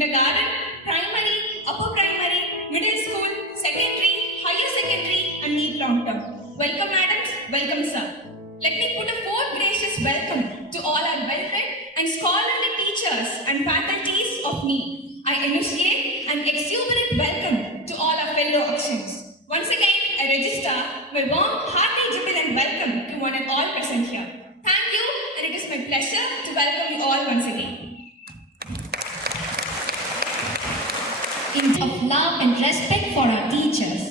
kindergarten, primary, upper primary, middle school, secondary, higher secondary, and NEET long term. Welcome, madams. Welcome, sir. Let me put a four gracious welcome to all our well-read and scholarly teachers and faculties of NEET. I initiate an exuberant welcome to all our fellow Akshams. Once again, I register my warm, hearty, jubilant welcome to one and all present here. Thank you, and it is my pleasure to welcome you all once again. In of love and respect for our teachers,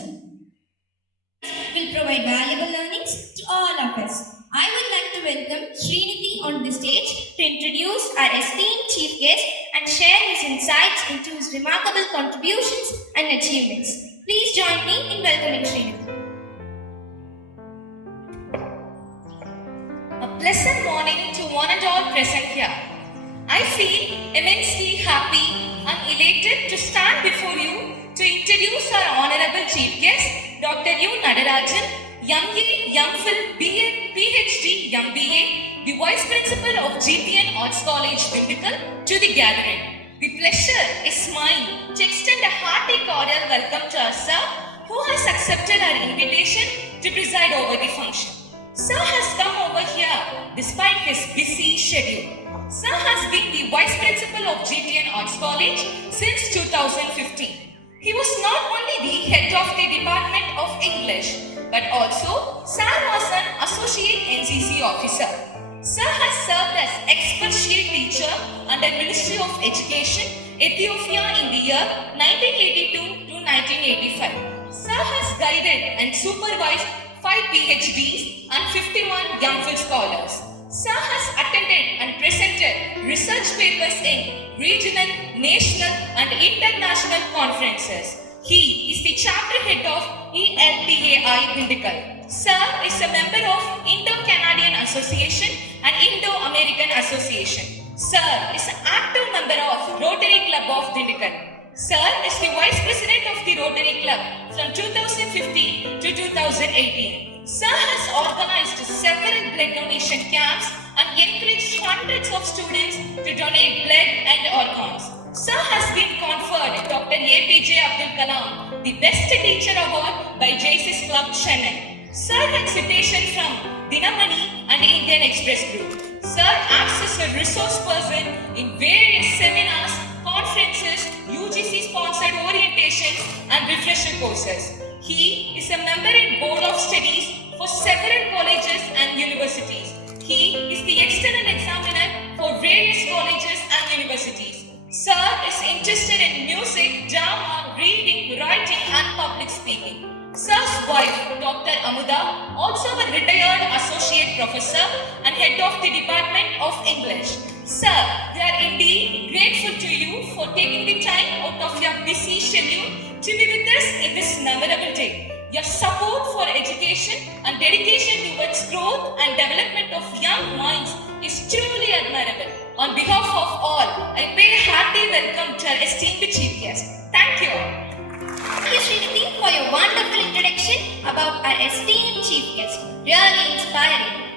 will provide valuable learnings to all of us. I would like to welcome Srinidhi on the stage to introduce our esteemed chief guest and share his insights into his remarkable contributions and achievements. Please join me in welcoming Srinidhi. A pleasant morning to one and all present here. I feel immensely happy and elated to stand before you to introduce our honorable chief guest, Dr. U. Nadarajan, MA, MPhil, BA, PhD, MBA, the Vice Principal of GPN Arts College, Dindigul, to the gathering. The pleasure is mine to extend a hearty cordial welcome to our sir, who has accepted our invitation to preside over the function. Sir has come over here despite his busy schedule. Sir has been the Vice Principal of GTN Arts College since 2015. He was not only the head of the Department of English, but also Sir was an Associate NCC officer. Sir has served as expert teacher under Ministry of Education, Ethiopia in the year 1982 to 1985. Sir has guided and supervised 5 PhDs and 51 MPhil scholars. Sir has attended and presented research papers in regional, national and international conferences. He is the chapter head of ELTAI Dindigul. Sir is a member of Indo-Canadian Association and Indo-American Association. Sir is an active member of Rotary Club of Dindigul. Sir is the Vice President of the Rotary Club from 2015 to 2018. Sir has organized several blood donation camps and encouraged hundreds of students to donate blood and organs. Sir has been conferred Dr. APJ Abdul Kalam, the Best Teacher Award by JSS Club Chennai. Sir had citation from Dinamani and Indian Express Group. Sir acts as a resource person in various seminars, conferences, UGC-sponsored orientations and refresher courses. He is a member in Board of Studies for several colleges and universities. He is the external examiner for various colleges and universities. Sir is interested in music, drama, reading, writing and public speaking. Sir's wife, Dr. Amuda, also a retired associate professor and head of the Department of English. Sir, we are indeed grateful to you for taking the time out of your busy schedule to be with us in this memorable day. Your support for education and dedication towards growth and development of young minds is truly admirable. On behalf of all, I pay a hearty welcome to our esteemed chief guest. Thank you. Thank you, Srinidhi, for your wonderful introduction about our esteemed chief guest. Really inspiring.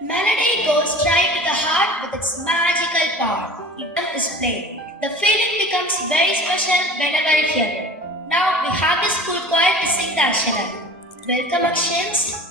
Melody goes straight to the heart with its magical power. It is played. The feeling becomes very special whenever I hear it. Now we have the school choir to sing the Akshara. Welcome, Akshans.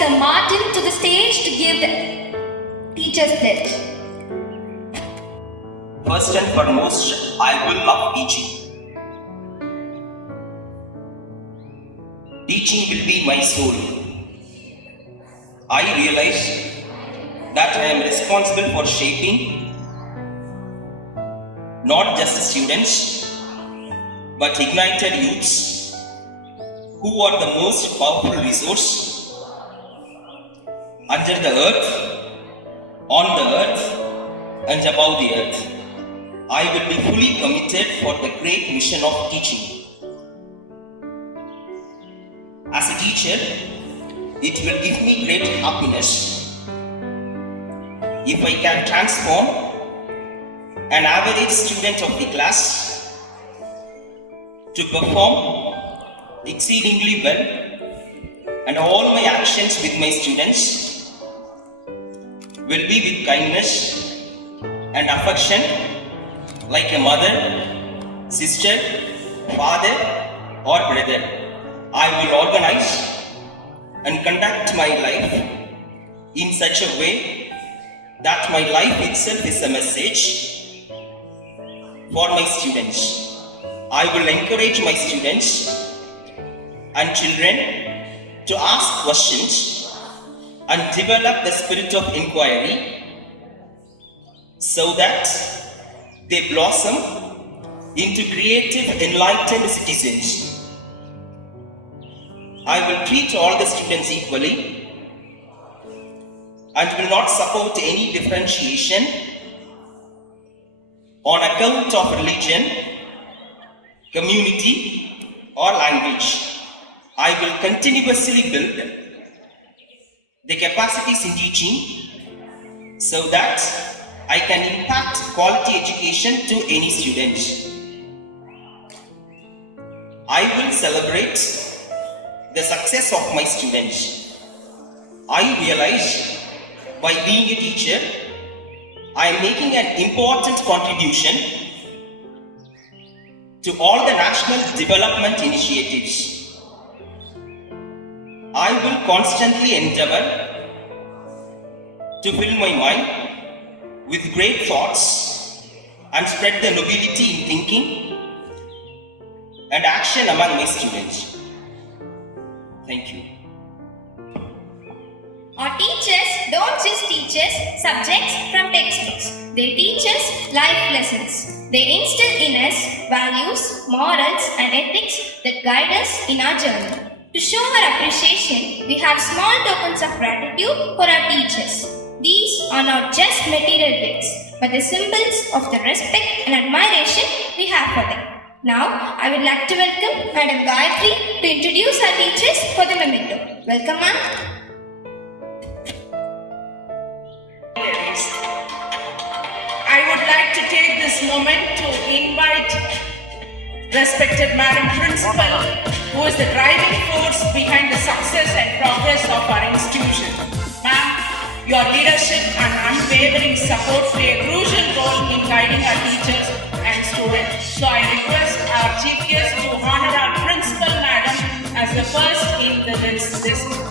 Sir Martin to the stage to give the teacher's pledge. First and foremost, I will love teaching. Teaching will be my soul. I realize that I am responsible for shaping not just students but ignited youths who are the most powerful resource under the earth, on the earth, and above the earth. I will be fully committed for the great mission of teaching. As a teacher, it will give me great happiness if I can transform an average student of the class to perform exceedingly well, and all my actions with my students will be with kindness and affection, like a mother, sister, father, or brother. I will organize and conduct my life in such a way that my life itself is a message for my students. I will encourage my students and children to ask questions and develop the spirit of inquiry so that they blossom into creative, enlightened citizens. I will treat all the students equally and will not support any differentiation on account of religion, community, or language. I will continuously build the capacities in teaching so that I can impact quality education to any student. I will celebrate the success of my students. I realize by being a teacher, I am making an important contribution to all the national development initiatives. I will constantly endeavor to fill my mind with great thoughts and spread the nobility in thinking and action among my students. Thank you. Our teachers don't just teach us subjects from textbooks. They teach us life lessons. They instill in us values, morals, and ethics that guide us in our journey. To show our appreciation, we have small tokens of gratitude for our teachers. These are not just material gifts, but the symbols of the respect and admiration we have for them. Now, I would like to welcome Madam Gayatri to introduce our teachers for the memento. Welcome, ma'am. I would like to take this moment to invite respected Madam Principal, who is the driving force behind the success and progress of our institution. Ma'am, your leadership and unwavering support play a crucial role in guiding our teachers and students. So I request our chief guest to honor our Principal Madam as the first in the list.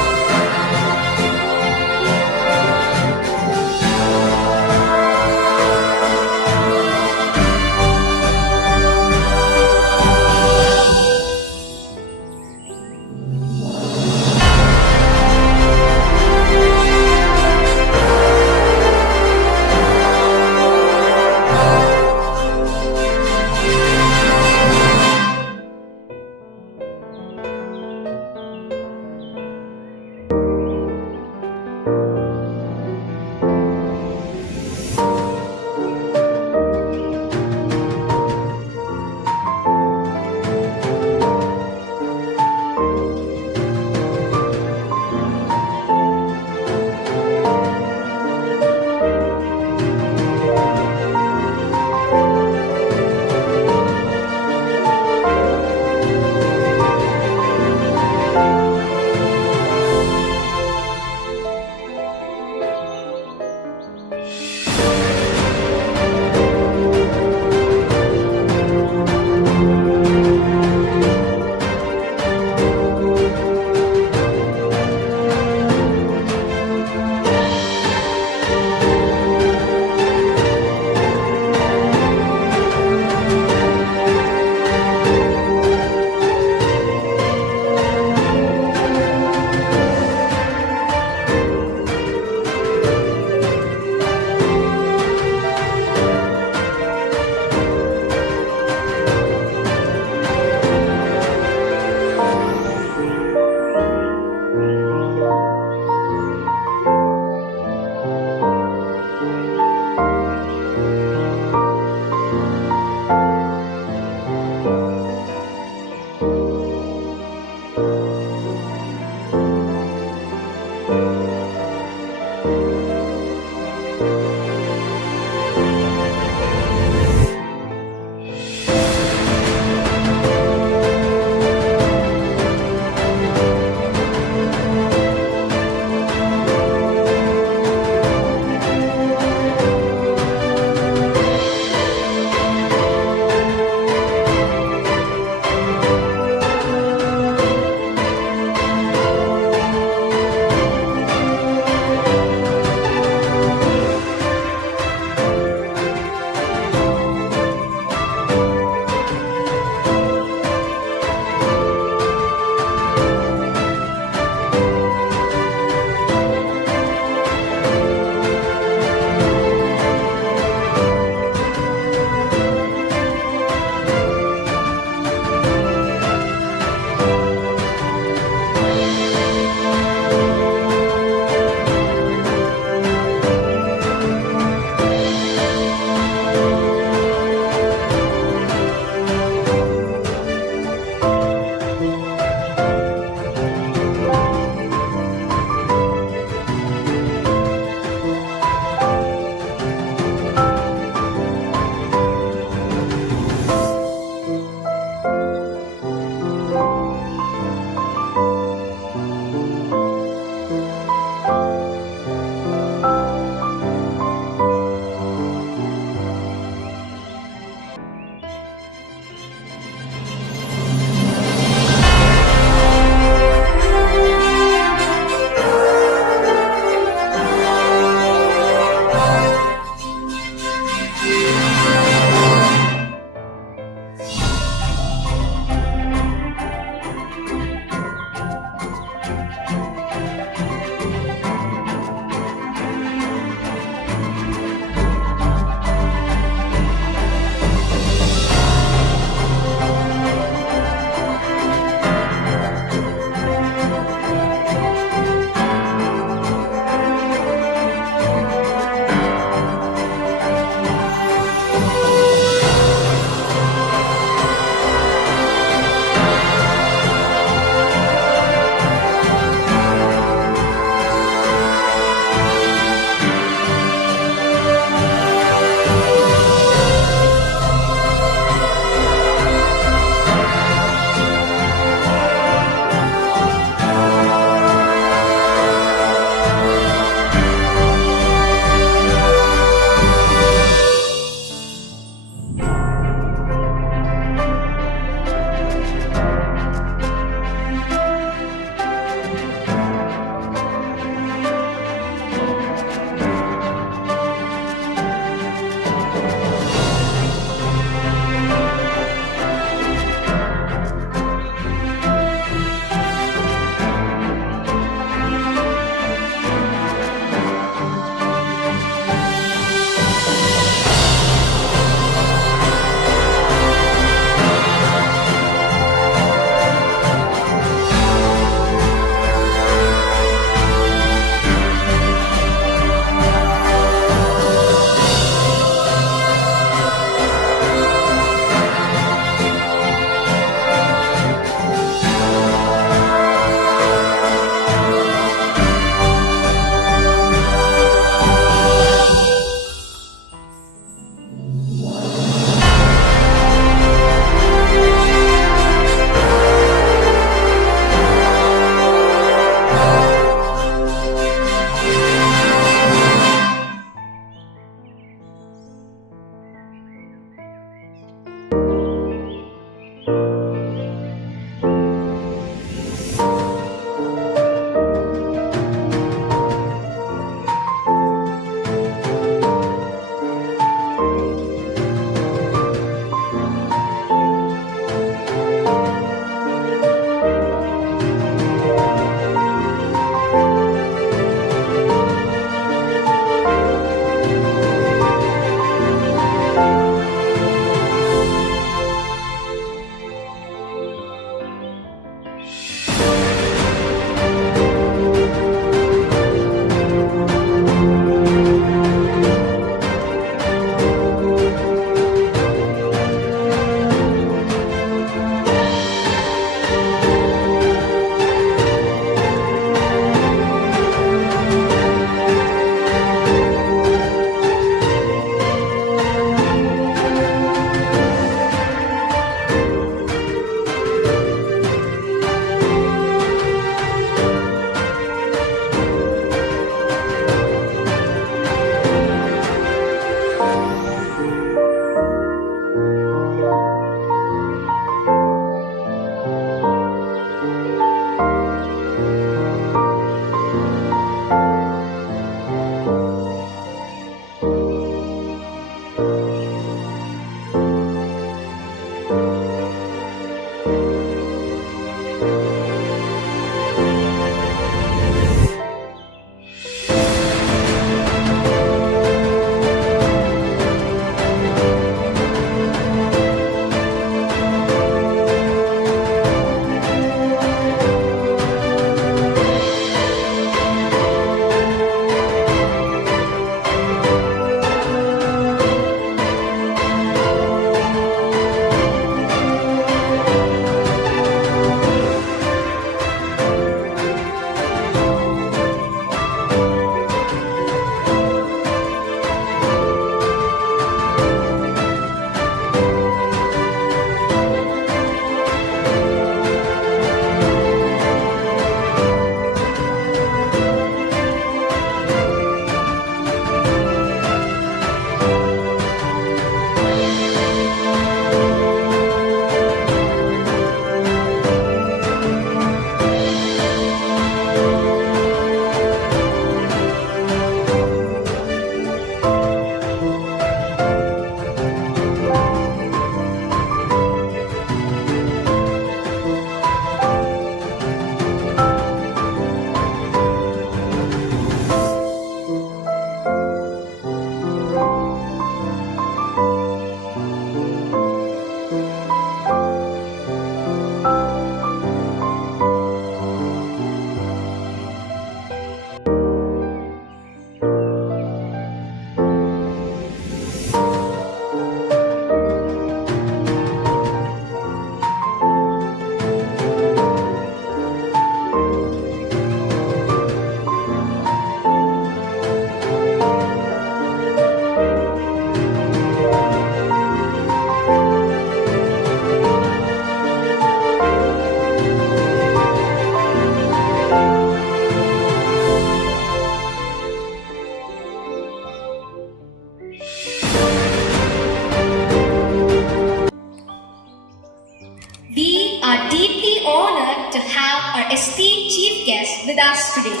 esteemed chief guest with us today.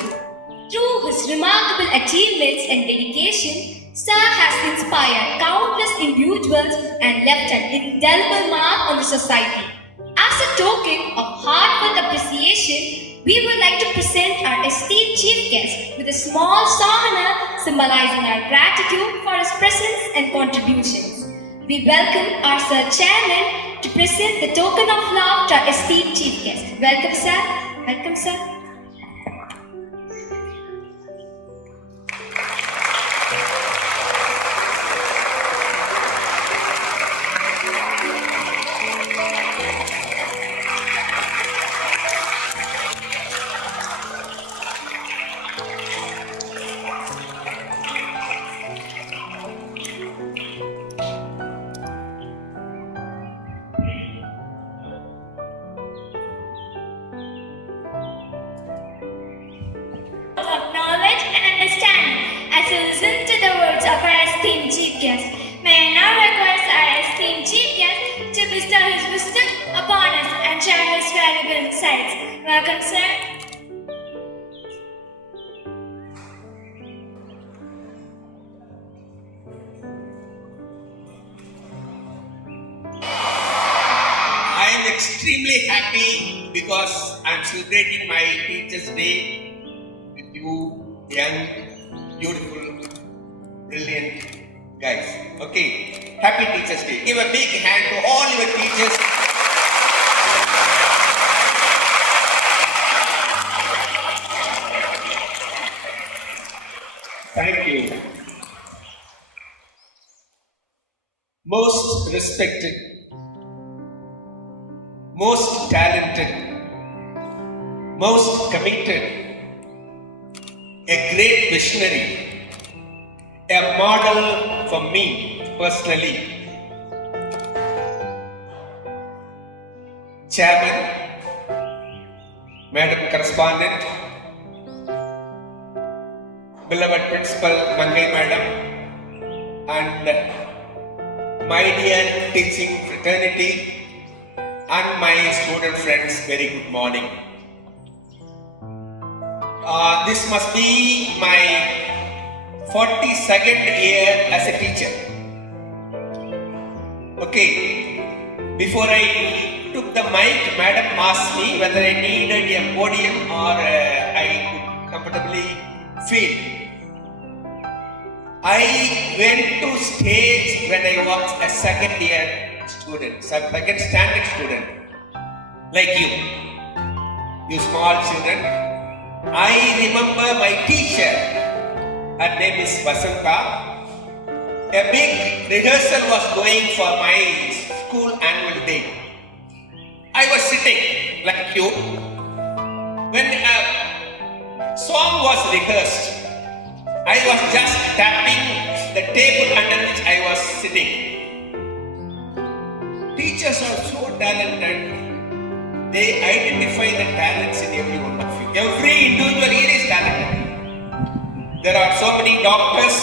Through his remarkable achievements and dedication, Sir has inspired countless individuals and left an indelible mark on the society. As a token of heartfelt appreciation, we would like to present our esteemed chief guest with a small song symbolizing our gratitude for his presence and contributions. We welcome our Sir Chairman to present the token of love to our esteemed chief guest. Welcome, sir. Welcome, sir. Of knowledge and understanding as we listen to the words of our esteemed chief guest. May I now request our esteemed chief guest to bestow his wisdom upon us and share his valuable insights. Welcome, sir. I am extremely happy because I am celebrating my Teachers' Day with you, young, beautiful, brilliant guys. Okay, happy Teachers' Day. Give a big hand to all your teachers. Thank you. Most respected, most talented, most committed, a great visionary, a model for me personally. Chairman, Madam Correspondent, beloved Principal Mangai Madam, and my dear teaching fraternity, and my student friends, very good morning. This must be my 42nd year as a teacher. Okay, before I took the mic, Madam asked me whether I needed a podium or I could comfortably feel. I went to stage when I was a second year student, second standard student, like you small children. I remember my teacher, her name is Vasanta. A big rehearsal was going for my school annual day. I was sitting like you. When a song was rehearsed, I was just tapping the table under which I was sitting. Teachers are so talented. They identify the talents in every one of you. Every individual here is talented. There are so many doctors,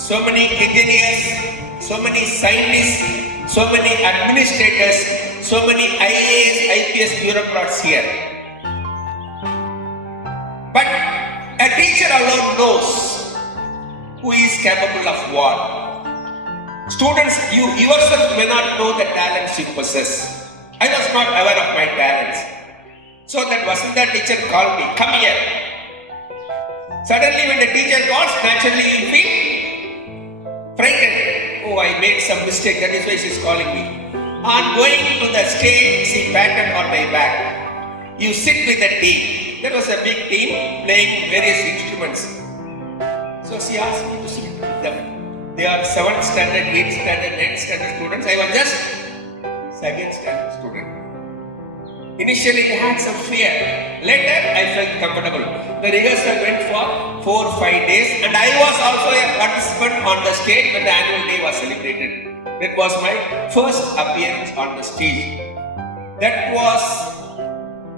so many engineers, so many scientists, so many administrators, so many IAS, IPS bureaucrats here. But a teacher alone knows who is capable of what. Students, you yourself may not know the talents you possess. I was not aware of my talents. So that Vasanta teacher called me, come here. Suddenly when the teacher calls, naturally you feel frightened. Oh, I made some mistake, that is why she is calling me. On going to the stage, she patted on my back. You sit with the team. There was a big team playing various instruments. So she asked me to sit with them. They are 7th standard, 8th standard, 9th standard students. I was just 2nd standard student. Initially I had some fear. Later I felt comfortable. The rehearsal went for 4 or 5 days and I was also a participant on the stage when the annual day was celebrated. That was my first appearance on the stage. That was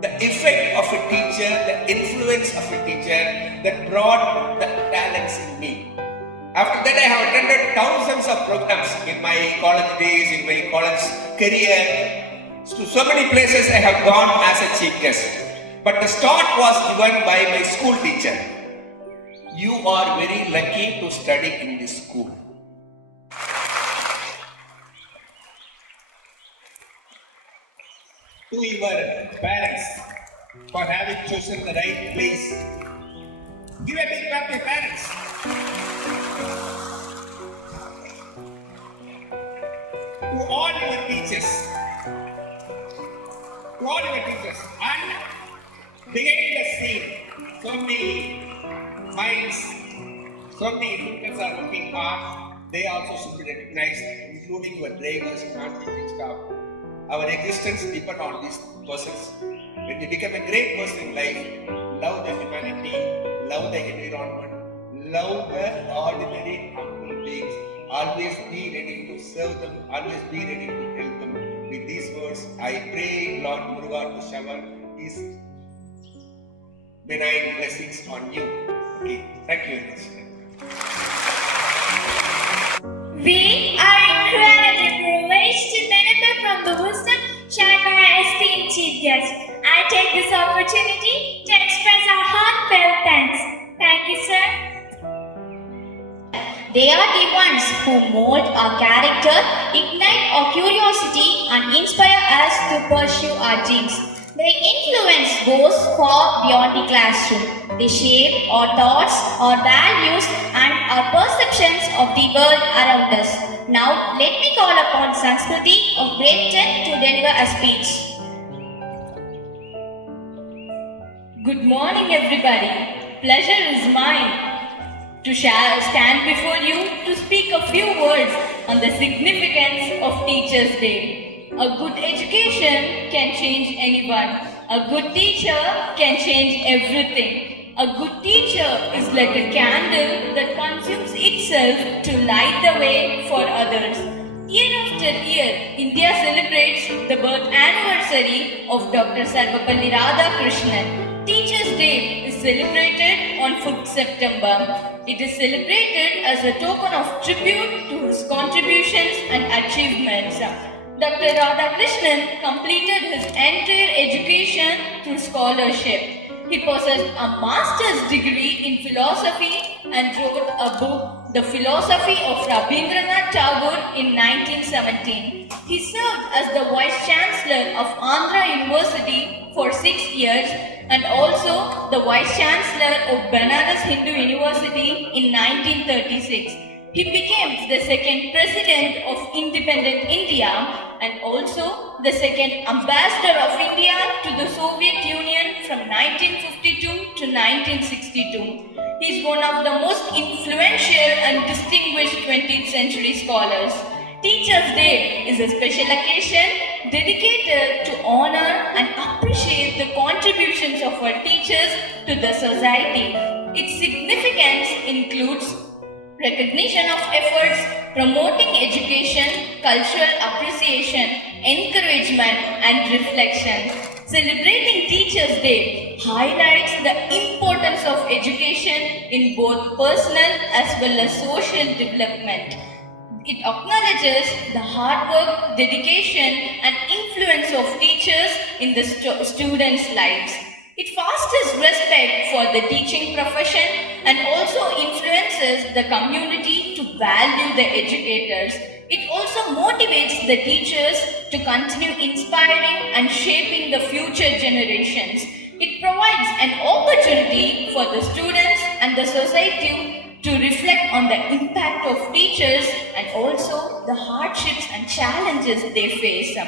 the effect of a teacher, the influence of a teacher that brought the talents in me. After that, I have attended thousands of programs in my college days, in my college career. To so many places I have gone as a chief guest. But the start was given by my school teacher. You are very lucky to study in this school. To your parents for having chosen the right place. Give a big clap to your parents. To all your teachers. To all your teachers. And behind the scene, so many minds, so many educators are working hard. They also should be recognized, including your drivers and non-teaching staff. Our existence depends on these persons. When you become a great person in life, love the humanity, love the environment, love the ordinary humble beings. Always be ready to serve them, always be ready to help them. With these words, I pray Lord Muruga to shower His benign blessings on you. Okay, thank you very much. We are incredibly privileged to benefit from the wisdom shared by our esteemed chief guest. I take this opportunity to express our heartfelt thanks. Thank you, sir. They are the ones who mold our character, ignite our curiosity, and inspire us to pursue our dreams. Their influence goes far beyond the classroom. They shape our thoughts, our values, and our perceptions of the world around us. Now, let me call upon Sanskriti of grade 10 to deliver a speech. Good morning, everybody. Pleasure is mine to stand before you to speak a few words on the significance of Teachers' Day. A good education can change anyone. A good teacher can change everything. A good teacher is like a candle that consumes itself to light the way for others. Year after year, India celebrates the birth anniversary of Dr. Sarvapalli Radhakrishnan. Teachers' Day is celebrated on 5th September. It is celebrated as a token of tribute to his contributions and achievements. Dr. Radhakrishnan completed his entire education through scholarship. He possessed a master's degree in philosophy and wrote a book, The Philosophy of Rabindranath Tagore, in 1917. He served as the Vice Chancellor of Andhra University for 6 years and also the Vice Chancellor of Banaras Hindu University in 1936. He became the second President of Independent India and also the second Ambassador of India to the Soviet Union from 1952 to 1962. He is one of the most influential and distinguished 20th century scholars. Teachers' Day is a special occasion dedicated to honor and appreciate the contributions of our teachers to the society. Its significance includes recognition of efforts, promoting education, cultural appreciation, encouragement, and reflection. Celebrating Teachers' Day highlights the importance of education in both personal as well as social development. It acknowledges the hard work, dedication, and influence of teachers in the students' lives. It fosters respect for the teaching profession and also influences the community to value the educators. It also motivates the teachers to continue inspiring and shaping the future generations. It provides an opportunity for the students and the society to reflect on the impact of teachers and also the hardships and challenges they face.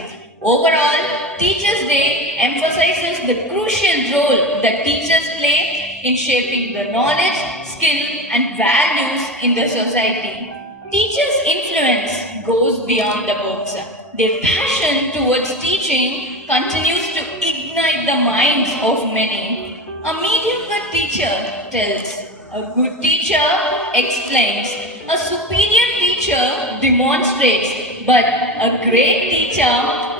Overall, Teachers' Day emphasizes the crucial role that teachers play in shaping the knowledge, skill, and values in the society. Teachers' influence goes beyond the books. Their passion towards teaching continues to ignite the minds of many. A mediocre teacher tells, a good teacher explains, a superior teacher demonstrates, but a great teacher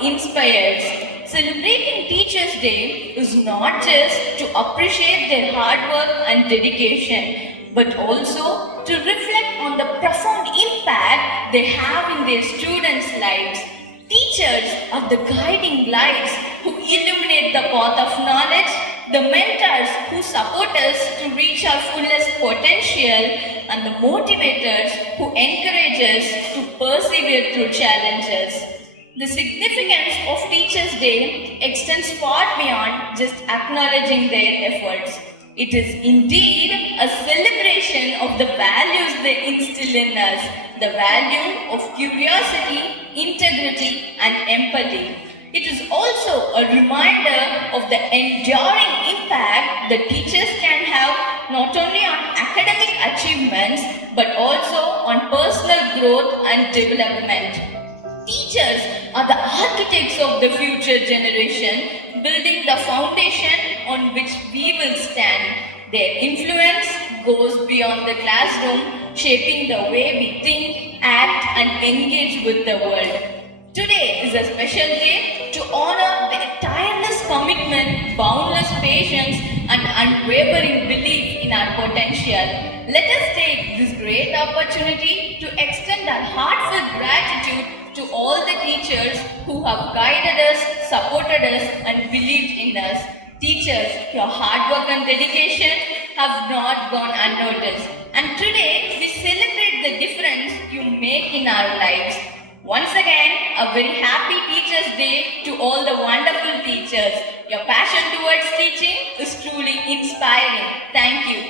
inspires. Celebrating Teachers' Day is not just to appreciate their hard work and dedication, but also to reflect on the profound impact they have in their students' lives. Teachers are the guiding lights who illuminate the path of knowledge, the mentors who support us to reach our fullest potential, and the motivators who encourage us to persevere through challenges. The significance of Teachers' Day extends far beyond just acknowledging their efforts. It is indeed a celebration of the values they instill in us, the value of curiosity, integrity, and empathy. It is also a reminder of the enduring impact that teachers can have not only on academic achievements but also on personal growth and development. Teachers are the architects of the future generation, building the foundation on which we will stand. Their influence goes beyond the classroom, shaping the way we think, act, and engage with the world. Today is a special day to honor their tireless commitment, boundless patience, and unwavering belief in our potential. Let us take this great opportunity to extend our heartfelt gratitude to all the teachers who have guided us, supported us, and believed in us. Teachers, your hard work and dedication have not gone unnoticed. And today, we celebrate the difference you make in our lives. Once again, a very happy Teachers' Day to all the wonderful teachers. Your passion towards teaching is truly inspiring. Thank you.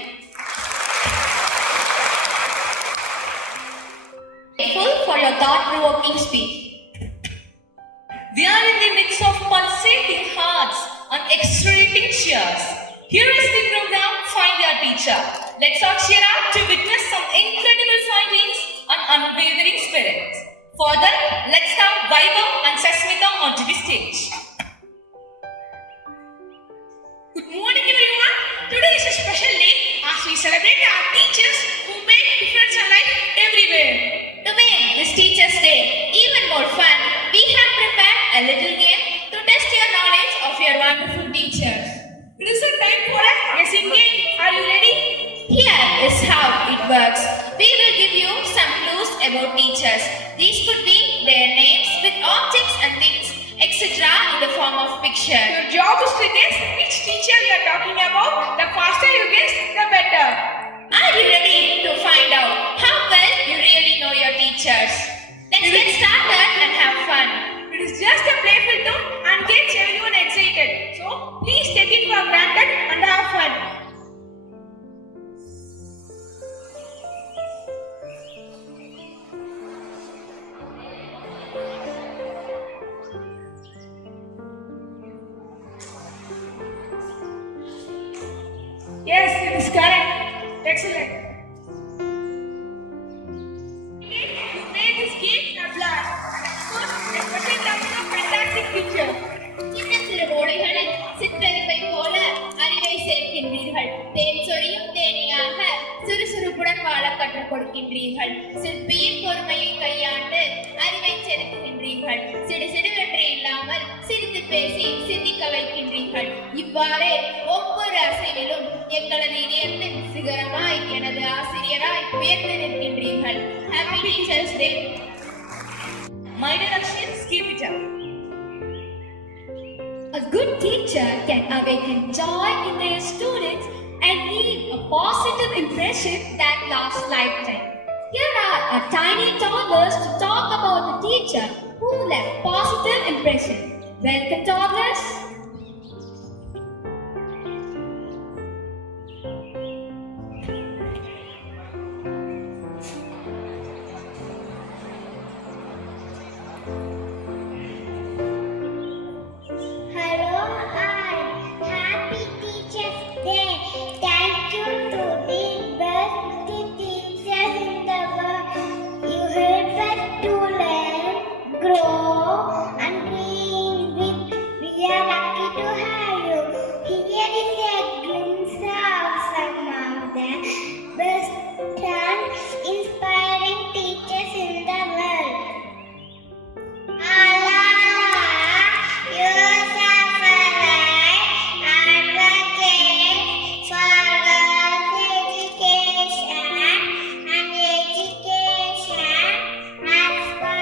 Grateful for your thought-provoking speech. We are in the midst of pulsating hearts and exhilarating cheers. Here is the program Find Your Teacher. Let's all cheer out to witness some incredible findings and unwavering spirits. Further, let's have Vaibhav and Sasmita onto the stage. Good morning everyone. Today is a special day as we celebrate our teachers who make difference in life everywhere. To make this Teachers' Day even more fun, we have prepared a little game to test your knowledge of your wonderful teachers. It is a time for a guessing game. Are you ready? Here is how it works. We will give you some clues about teachers. These could be their names with objects and things, etc. in the form of picture. Your job is to guess which teacher we are talking about. The faster you guess, the better. Are you ready to find out how well you really know your teachers? Let's get started and have fun. It is just a playful tone and gets everyone excited. So please take it for granted and have fun. Yes, it is correct. Excellent. You made this game a blast. Represent us a fantastic teacher. சின்ன சிறு ஓடைகளில் சிற்றறிவை போல அறிவை சேர்க்கின்றீர்கள். தேன் சொரியும் தேனியாக சுறுசுறுப்புடன் வாழ கற்றுக் கொடுக்கின்றீர்கள். சிற்பியின் பொறுமையை கையாண்டு அறிவை செலுத்துகின்றீர்கள். சிடுசிடுவென்று இல்லாமல் சிரித்து பேசி சிந்திக்க வைக்கின்றீர்கள். இவ்வாறே ஒவ்வொரு அசைவிலும் எங்களது இதயத்தின் சிகரமாய் எனது ஆசிரியராய் உயர்ந்து நிற்கின்றீர்கள். Happy teachers day. My directions, keep it up. A good teacher can awaken joy in their students and leave a positive impression that lasts lifetime. Here are our tiny toddlers to talk about the teacher who left positive impression. Welcome toddlers. Hello, hi. Happy Teachers Day. Thank you to the best teachers in the world. You help us to learn, grow, and dream big. We are lucky to have you. Here is a glimpse of some of the best and inspiring teachers in the world. Advocate for girls' education and education as for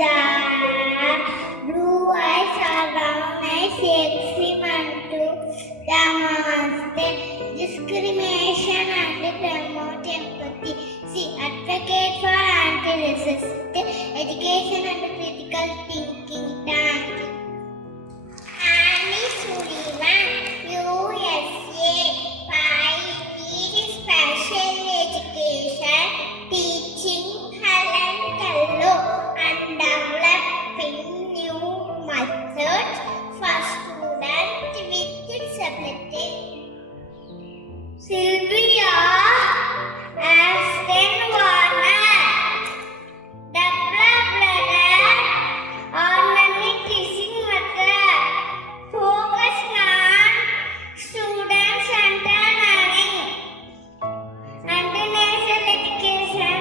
that blue eyes are round and sexy mantu demonstrate discrimination and promote empathy. See, advocate for anti-racist education and critical thinking. Thank you. Annie Sullivan, USA, PhD Special Education, Teaching Talent Fellow and Developing New Methods for Students with Disabilities. Sylvia Aston Warner, developer organic teaching method focused on student-centered learning and national education.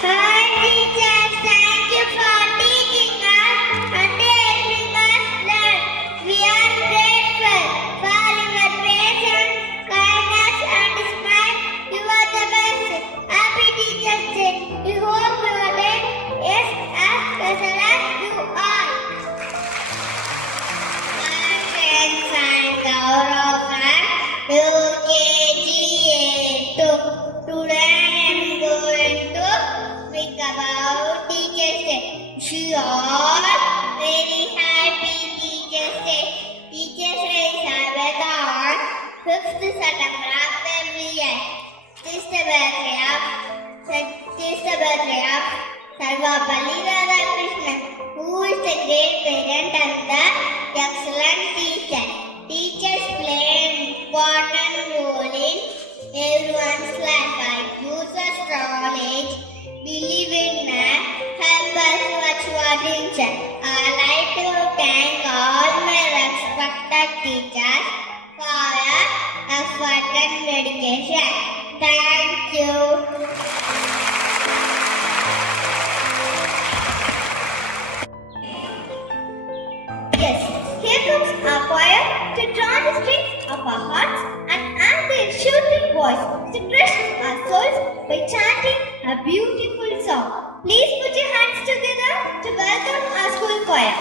Hi teachers, thank you for teaching us and helping us learn. We are grateful for your patience, kindness and smile. You are the best. Happy Teachers Day. We hope your day is as special as you are. My friends, I'm Gaurav from UKG 2. Today I'm going to speak about Teachers Day. We are very happy Teachers Day. Teachers Day is celebrated on 5th September of every year. This is the birthday of Sarvapalli Radhakrishnan, who is the great parent and the excellent teacher. Teachers play an important role in everyone's life. I use astrology, believe in help us much for teacher. I like to thank all my respected teachers for your effort and dedication. Thank you. Yes, here comes our choir to draw the strings of our hearts and add their shooting voice to precious our souls by chanting a beautiful song. Please put your hands together to welcome our school choir.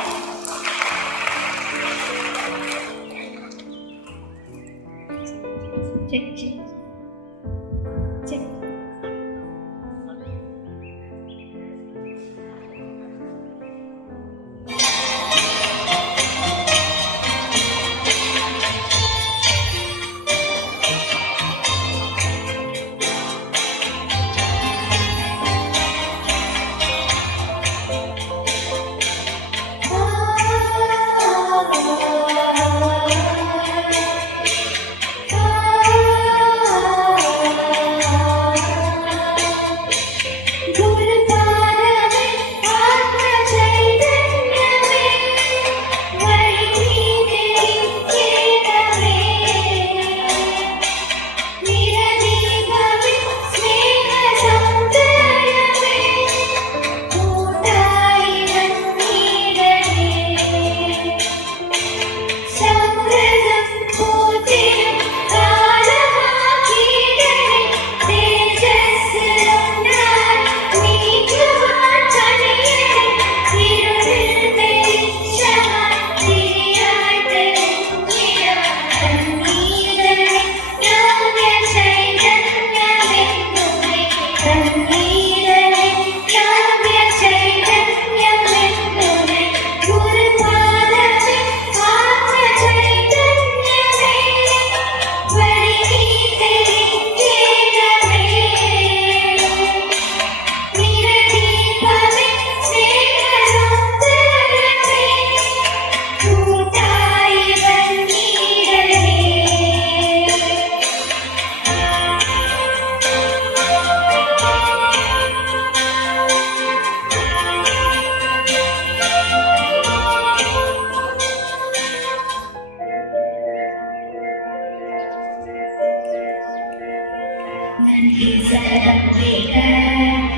Check, check. Check.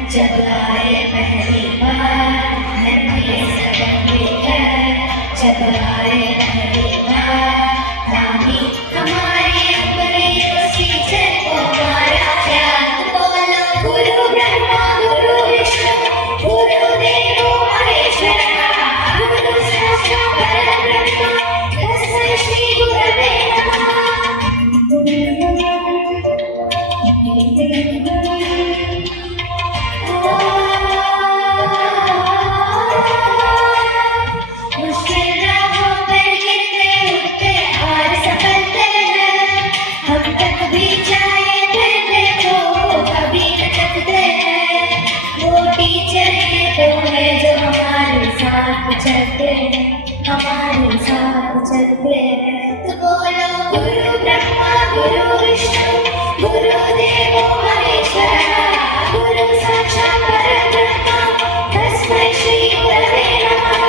जब आए पहली बार नन्हे सदन लेकर, जब आए पहली बार रानी हमारे अपने उसी को हमारा प्यार। बोलो गुरु ब्रह्मा गुरु विष्णु टीचर है तो है जो हमारे साथ चलते हैं, हमारे साथ चलते हैं। तो बोलो गुरु ब्रह्मा गुरु विष्णु गुरुदेवो महेश्वरः, गुरु साक्षात् परब्रह्म तस्मै श्री गुरवे नमः।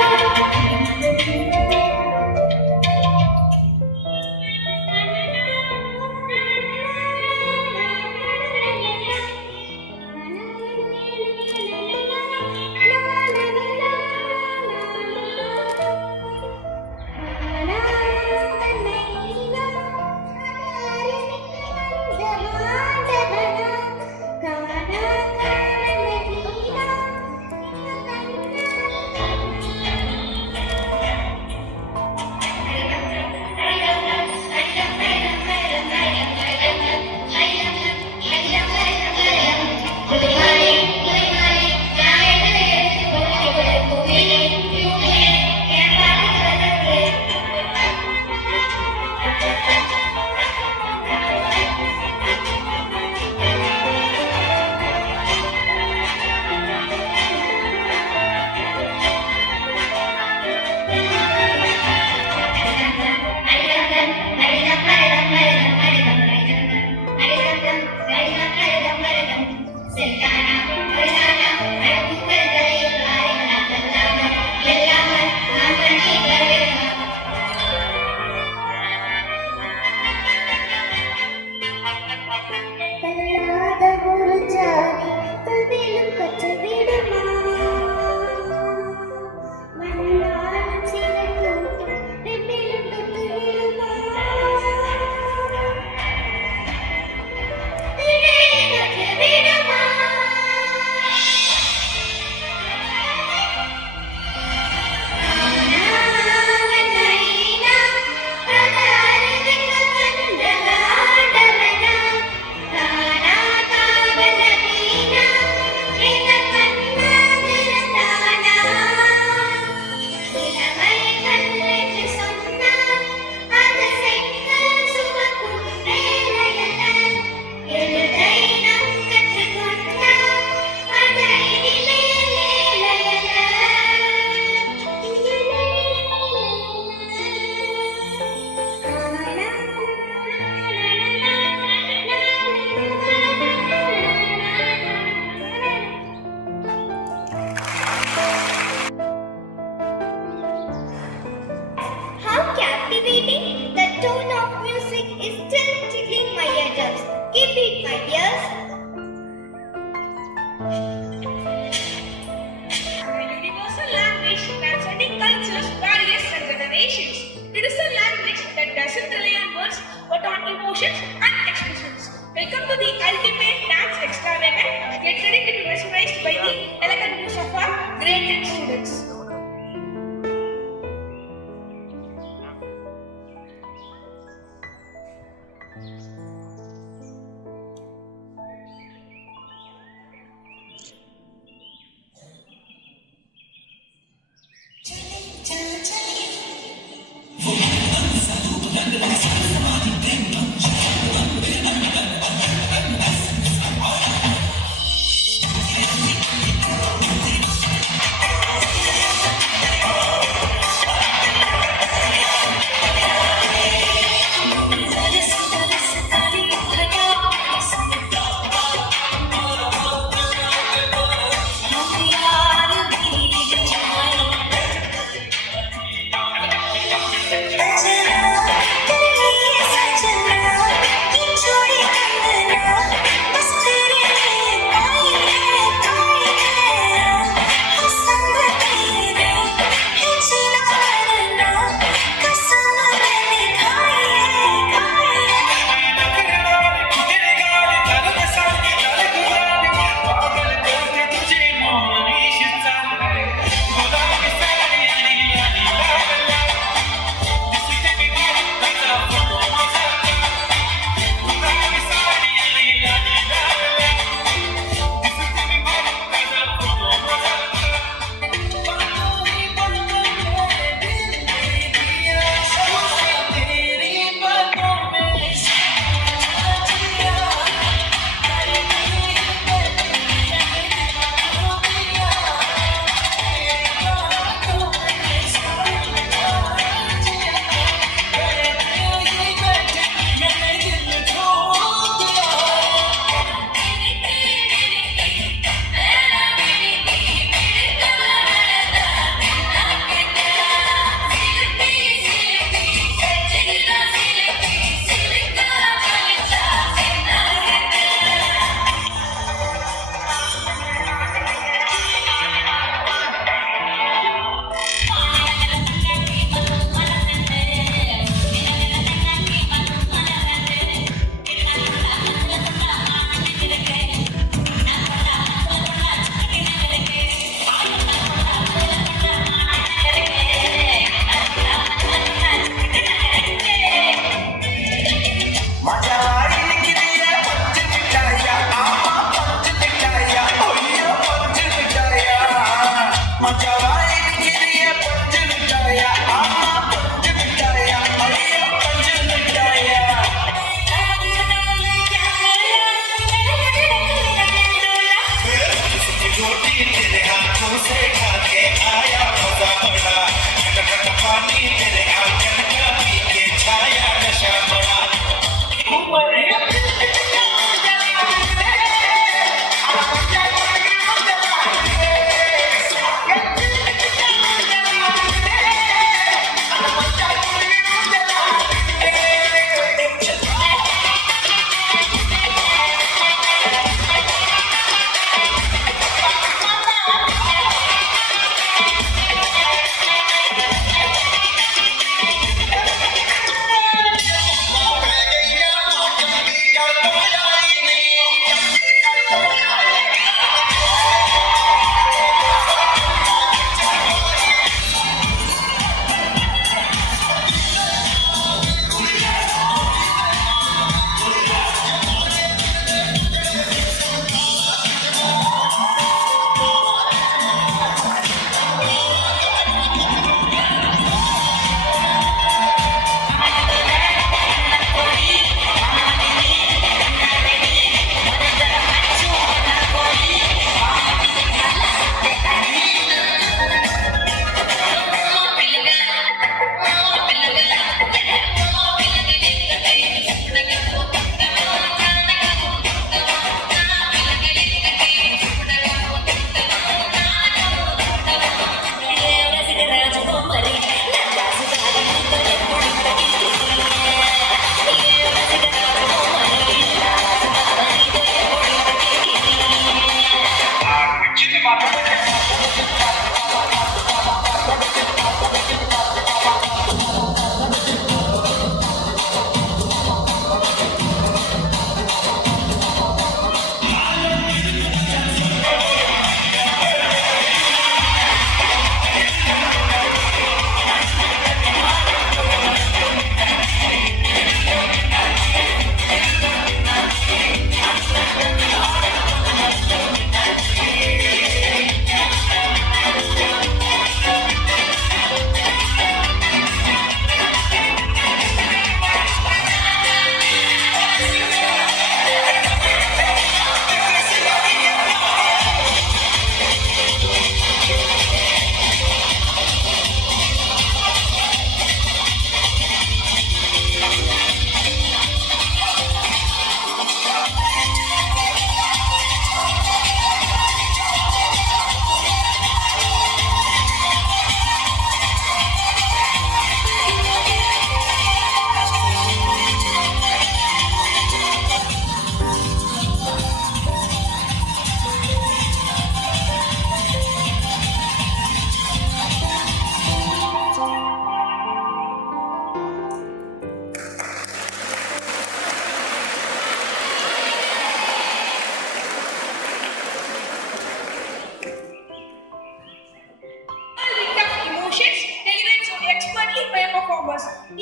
Welcome to the ultimate dance extravagant. Get ready to be mesmerized by the elegant moves of our great students. रोटी तेरे हाथों से खा के आया मजा बड़ा टक पानी तेरे आंगन का पी के छाया नशा बड़ा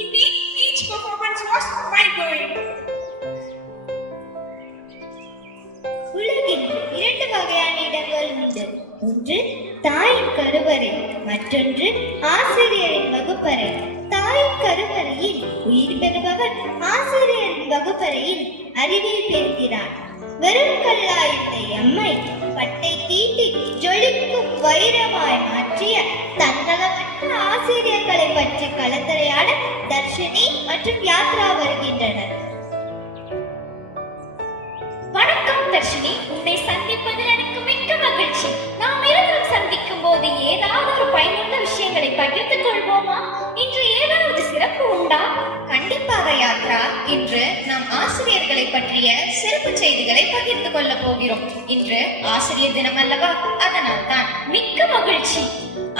Indeed, each performance was mind-blowing. உலகில் 2 வகையான இடங்கள் உண்டு. ஒன்று தாயின் கருவறை, மற்றொன்று ஆசிரியரின் வகுப்பறை. தாயின் கருவறையில் உயிர் பெறுபவர் ஆசிரியரின் வகுப்பறையில் அறிவியல் பெறுகிறார். வெறும் கல்லாயிருந்த எம்மை பட்டை தீட்டி ஜொலிக்கும் வைரமாய் மாற்றிய தன்னலமற்ற ஆசிரியர்களை பற்றி கலந்துரையாட தர்ஷினி மற்றும் யாத்ரா வருகின்றனர். வணக்கம் தர்ஷினி, உன்னை சந்திப்பதில் எனக்கு மிக்க மகிழ்ச்சி. நாம் இருவரும் சந்திக்கும் போது ஏதாவது ஒரு பயனுள்ள விஷயங்களை பகிர்ந்து கொள்வோமா? இன்று ஏதாவது சிறப்பு உண்டா? கண்டிப்பாக யாத்ரா, இன்று நாம் ஆசிரியர்களை பற்றிய சிறப்பு செய்திகளை பகிர்ந்து கொள்ள போகிறோம். இன்று ஆசிரியர் தினம் அல்லவா, அதனால் தான். மிக்க மகிழ்ச்சி.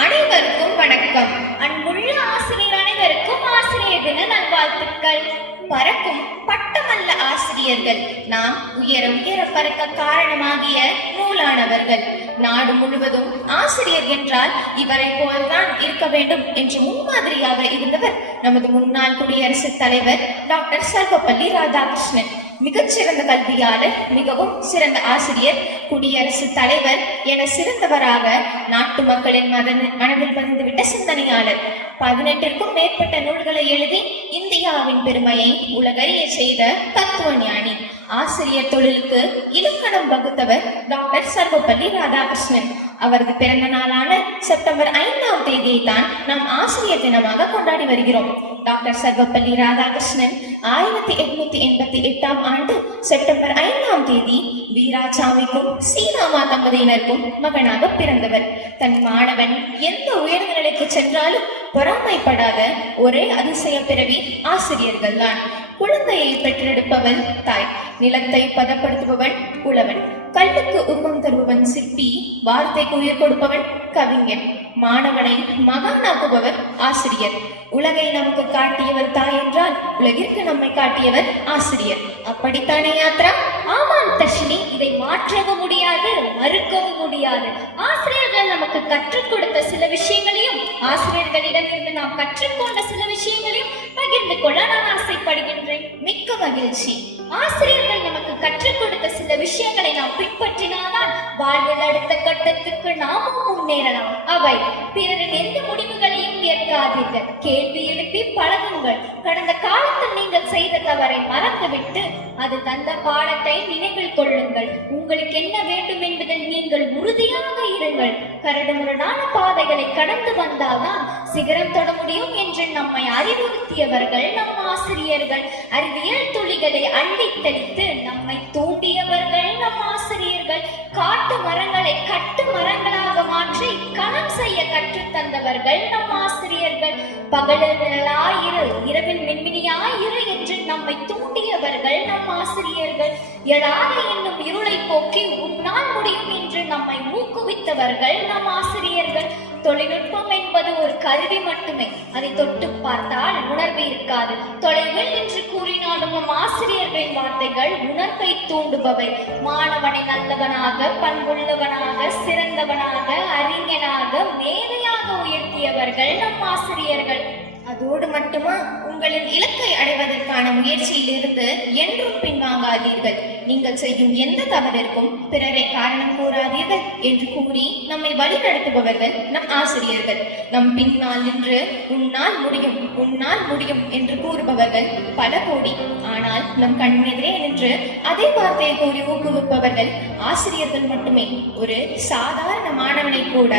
அனைவருக்கும் வணக்கம். அன்புள்ள ஆசிரியர் அனைவருக்கும் ஆசிரியர் தின நல்வாழ்த்துக்கள். பறக்கும் பட்டமல்ல ஆசிரியர்கள், நாம் உயர உயர பறக்க காரணமாகிய நூலானவர்கள். நாடு முழுவதும் ஆசிரியர் என்றால் இவரை போல்தான் இருக்க வேண்டும் என்று முன்மாதிரியாக இருந்தவர் நமது முன்னாள் குடியரசுத் தலைவர் டாக்டர் சர்வப்பள்ளி ராதாகிருஷ்ணன். மிகச்சிறந்த கல்வியாளர், மிகவும் சிறந்த ஆசிரியர், குடியரசுத் தலைவர் என சிறந்தவராக நாட்டு மக்களின் மனதில் பதிந்துவிட்ட சிந்தனையாளர், 18க்கும் மேற்பட்ட நூல்களை எழுதி இந்தியாவின் பெருமையை உலகறிய செய்த தத்துவ ஞானி, ஆசிரியர் தொழிலுக்கு இலக்கணம் வகுத்தவர் டாக்டர் சர்வப்பள்ளி ராதாகிருஷ்ணன். அவரது பிறந்த நாளான செப்டம்பர் 5ஆம் தேதியை தான் நாம் ஆசிரியர் தினமாக கொண்டாடி வருகிறோம். டாக்டர் சர்வப்பள்ளி ராதாகிருஷ்ணன் 1888ஆம் ஆண்டு செப்டம்பர் 5ஆம் தேதி வீராசாமிக்கும் சீதாமா தம்பதியினருக்கும் மகனாக பிறந்தவர். தன் மாணவன் எந்த உயர்ந்த நிலைக்கு சென்றாலும் பொறாமைப்படாத ஒரே அதிசய பிறவி ஆசிரியர்கள் தான். குழந்தையை பெற்றெடுப்பவன் தாய், நிலத்தை பதப்படுத்துபவன் உழவன், கல்லுக்கு உருவம் தருபவன் சிற்பி, வார்த்தைக்கு உயிர் கொடுப்பவன் கவிஞன், மாணவனை மகானாக்குபவர் ஆசிரியர். உலகை நமக்கு காட்டியவர் தாய் என்றால் உலகிற்கு நம்மை காட்டியவர் ஆசிரியர். அப்படித்தானே யாத்ரா? ஆமாம் தர்ஷினி, இதை மாற்றவும் முடியாது, மறுக்கவும் முடியாது. ஆசிரியர்கள் நமக்கு கற்றுக் கொடுத்த சில விஷயங்களையும் ஆசிரியர்களிடமிருந்து நாம் கற்றுக்கொண்ட சில விஷயங்களையும் பகிர்ந்து கொள்ள நான் ஆசைப்படுகின்றேன். மிக்க மகிழ்ச்சி. ஆசிரியர்கள் நமக்கு கற்றுக் கொடுத்த சில விஷயங்களை நாம் பின்பற்றினால்தான் வாழ்வில் அடுத்த கட்டத்துக்கு நாமும் முன்னேறலாம். அவை: பிறரின் எந்த முடிவுகளையும் ஏற்காதீர்கள், கேள்வி எழுப்பி பழகுங்கள், கடந்த காலத்தில் நீங்கள் செய்த தவறை மறந்துவிட்டு அது தந்த பாடத்தை நினைவில் கொள்ளுங்கள், உங்களுக்கு என்ன வேண்டும் என்பதில் நீங்கள் உறுதியாக இருங்கள், கரடுமுரடான பாதைகளை கடந்து வந்தால்தான் சிகரம் தொட முடியும் என்று நம்மை அறிவுறுத்தியவர்கள் நம் ஆசிரியர்கள். அறிவியல் துளிகளை அள்ளி தெளித்து நம்மை தூண்டியவர்கள் நம் ஆசிரியர்கள். காட்டு மரங்களை கட்டு மரங்களாக மாற்றி கணம் செய்ய கற்றுத் தந்தவர்கள் நம் ஆசிரியர்கள். பகலில் நிழலாயிரு, இரவில் மின்மினியாயிரு என்று நம்மை தூண்டியவர்கள் நம் ஆசிரியர்கள். எழாத என்னும் இருளை போக்கி உன்னால் முடியும் என்று நம்மை ஊக்குவித்தவர்கள் நம் ஆசிரியர்கள். தொழில்நுட்பம் என்பது ஒரு கருவி மட்டுமே, அதை தொட்டு பார்த்தால் உணர்வு இருக்காது. தொலைவில் என்று கூறினாலும் நம் ஆசிரியர்களின் வார்த்தைகள் உணர்வை தூண்டுபவை. மாணவனை நல்லவனாக, பண்புள்ளவனாக, சிறந்தவனாக, அறிஞனாக, மேதையாக உயர்த்தியவர்கள் நம் ஆசிரியர்கள். அதோடு மட்டுமா, உங்களின் இலக்கை அடைவதற்கான முயற்சியில் இருந்து என்றும் பின்வாங்காதீர்கள். நீங்கள் செய்யும் எந்த தவறிற்கும் பிறரை காரணம் கூறாதீர்கள் என்று கூறி நம்மை வழிநடத்துபவர்கள் நம் ஆசிரியர்கள். நம் பின்னால் நின்று உன்னால் முடியும், உன்னால் முடியும் என்று கூறுபவர்கள் பல கோடி. ஆனால் நம் கண்ணெதிரே நின்று அதே வார்த்தையை கூறி ஊக்குவிப்பவர்கள் ஆசிரியர்கள் மட்டுமே. ஒரு சாதாரண மாணவனை கூட